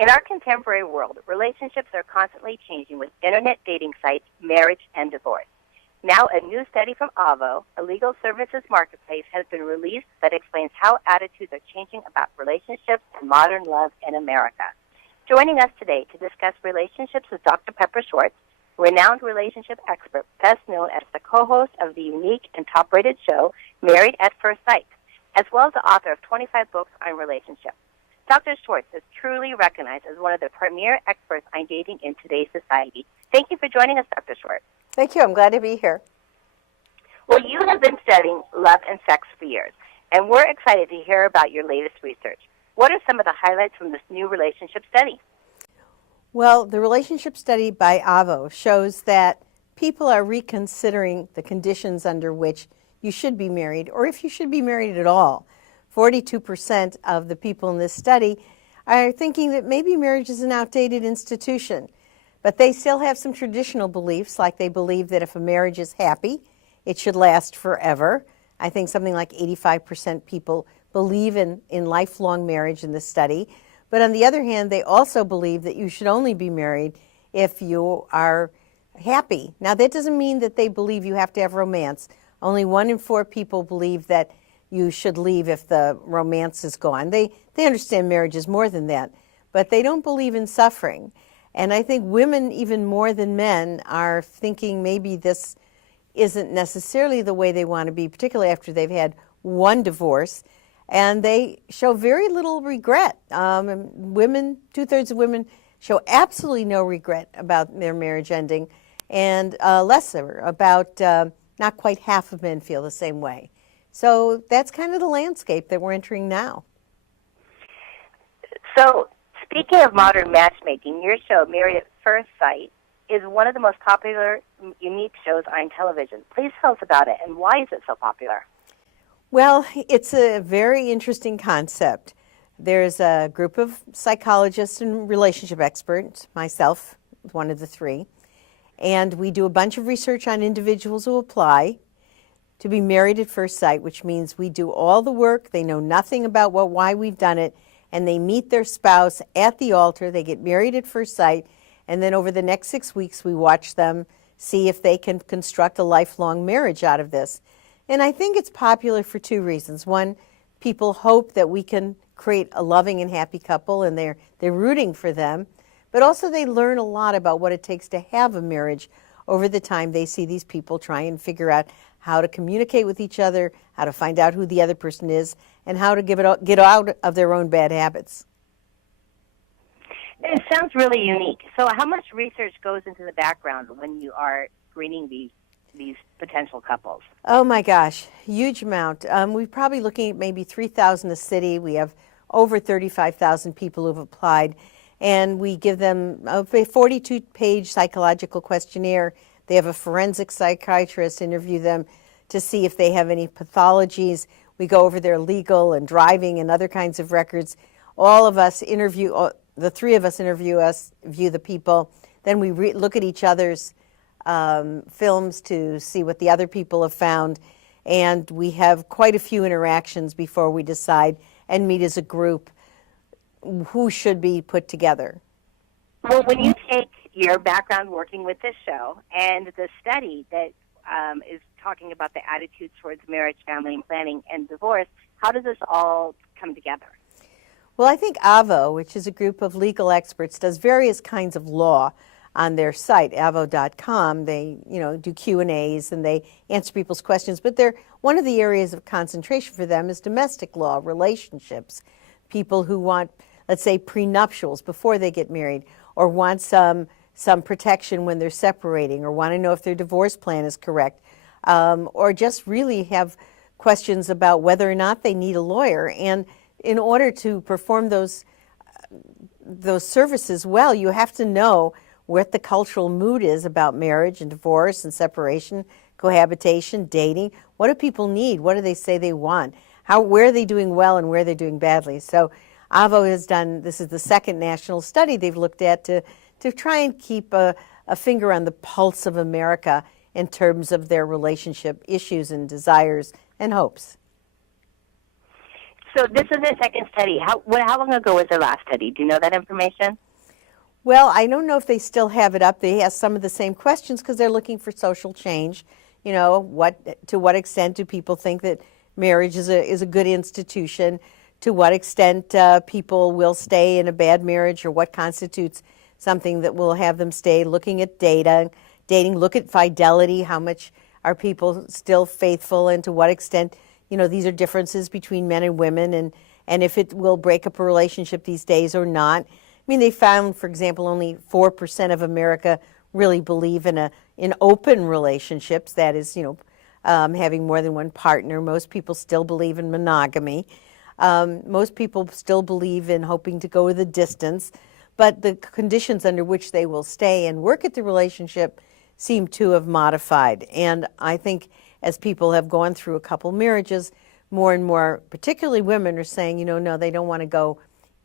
In our contemporary world, relationships are constantly changing with internet dating sites, marriage, and divorce. Now, a new study from AVO, a legal services marketplace, has been released that explains how attitudes are changing about relationships and modern love in America. Joining us today to discuss relationships is Dr. Pepper Schwartz, renowned relationship expert, best known as the co-host of the unique and top-rated show, Married at First Sight, as well as the author of 25 books on relationships. Dr. Schwartz is truly recognized as one of the premier experts on dating in today's society. Thank you for joining us, Dr. Schwartz. Thank you. I'm glad to be here. Well, you have been studying love and sex for years, and we're excited to hear about your latest research. What are some of the highlights from this new relationship study? Well, the relationship study by AVO shows that people are reconsidering the conditions under which you should be married, or if you should be married at all. 42% of the people in this study are thinking that maybe marriage is an outdated institution, but they still have some traditional beliefs, like they believe that if a marriage is happy, it should last forever. I think something like 85% people believe in lifelong marriage in this study. But on the other hand, they also believe that you should only be married if you are happy. Now, that doesn't mean that they believe you have to have romance. Only 1 in 4 people believe that you should leave if the romance is gone. They understand marriage is more than that, but they don't believe in suffering. And I think women, even more than men, are thinking maybe this isn't necessarily the way they want to be, particularly after they've had one divorce. And they show very little regret. Women, 2/3 of women show absolutely no regret about their marriage ending, and lesser, about not quite half of men feel the same way. So that's kind of the landscape that we're entering now. So, speaking of modern matchmaking, your show, Married at First Sight, is one of the most popular, unique shows on television. Please tell us about it, and why is it so popular? Well, it's a very interesting concept. There's a group of psychologists and relationship experts, myself, one of the 3, and we do a bunch of research on individuals who apply to be married at first sight, which means we do all the work. They know nothing about why we've done it, and they meet their spouse at the altar. They get married at first sight, and then over the next 6 weeks, we watch them see if they can construct a lifelong marriage out of this. And I think it's popular for 2 reasons. One, people hope that we can create a loving and happy couple, and they're rooting for them. But also they learn a lot about what it takes to have a marriage over the time they see these people try and figure out how to communicate with each other, how to find out who the other person is, and how to get out of their own bad habits. It sounds really unique. So how much research goes into the background when you are screening these potential couples? Oh my gosh, huge amount. We're probably looking at maybe 3,000 a city. We have over 35,000 people who've applied, and we give them a 42-page psychological questionnaire. They have a forensic psychiatrist interview them to see if they have any pathologies. We go over their legal and driving and other kinds of records. All of us interview, the 3 of us interview the people. Then we look at each other's films to see what the other people have found. And we have quite a few interactions before we decide and meet as a group who should be put together. Well, when you take your background working with this show and the study that is talking about the attitudes towards marriage, family, and planning, and divorce, how does this all come together? Well, I think AVO, which is a group of legal experts, does various kinds of law on their site, avo.com. They, do Q&As and they answer people's questions. But one of the areas of concentration for them is domestic law, relationships. People who want, let's say, prenuptials before they get married, or want some protection when they're separating, or want to know if their divorce plan is correct, or just really have questions about whether or not they need a lawyer. And in order to perform those services well, you have to know what the cultural mood is about marriage and divorce and separation, cohabitation, dating. What do people need? What do they say they want? Where are they doing well and where are they doing badly? So AVO has done, this is the 2nd national study they've looked at to try and keep a finger on the pulse of America in terms of their relationship issues and desires and hopes. So this is the second study. How long ago was the last study? Do you know that information? Well, I don't know if they still have it up. They ask some of the same questions because they're looking for social change. You know, to what extent do people think that marriage is a good institution? To what extent people will stay in a bad marriage, or what constitutes something that will have them stay? Looking at dating, look at fidelity. How much are people still faithful, and to what extent, these are differences between men and women, and if it will break up a relationship these days or not. I mean, they found, for example, only 4% of America really believe in open relationships. That is, having more than one partner. Most people still believe in monogamy. Most people still believe in hoping to go the distance, but the conditions under which they will stay and work at the relationship seem to have modified. And I think as people have gone through a couple marriages, more and more, particularly women, are saying, no, they don't want to go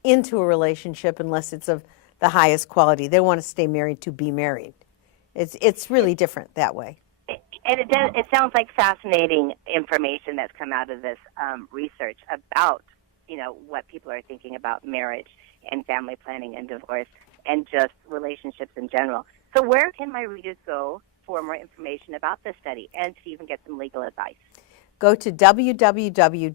into a relationship unless it's of the highest quality. They want to stay married to be married. It's really different that way. And it sounds like fascinating information that's come out of this research about, what people are thinking about marriage and family planning and divorce and just relationships in general. So where can my readers go for more information about this study and to even get some legal advice? Go to www.avo.com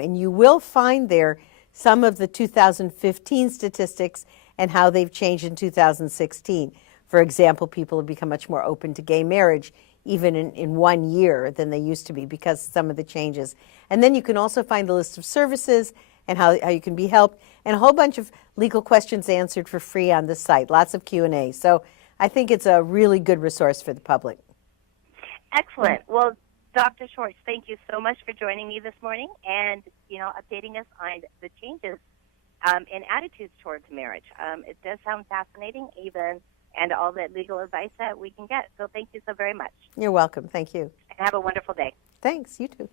and you will find there some of the 2015 statistics and how they've changed in 2016. For example, people have become much more open to gay marriage even in 1 year than they used to be because of some of the changes. And then you can also find the list of services and how you can be helped, and a whole bunch of legal questions answered for free on the site, lots of Q&A. So I think it's a really good resource for the public. Excellent. Well, Dr. Schwartz, thank you so much for joining me this morning and, updating us on the changes in attitudes towards marriage. It does sound fascinating, and all that legal advice that we can get. So thank you so very much. You're welcome. Thank you. And have a wonderful day. Thanks. You too.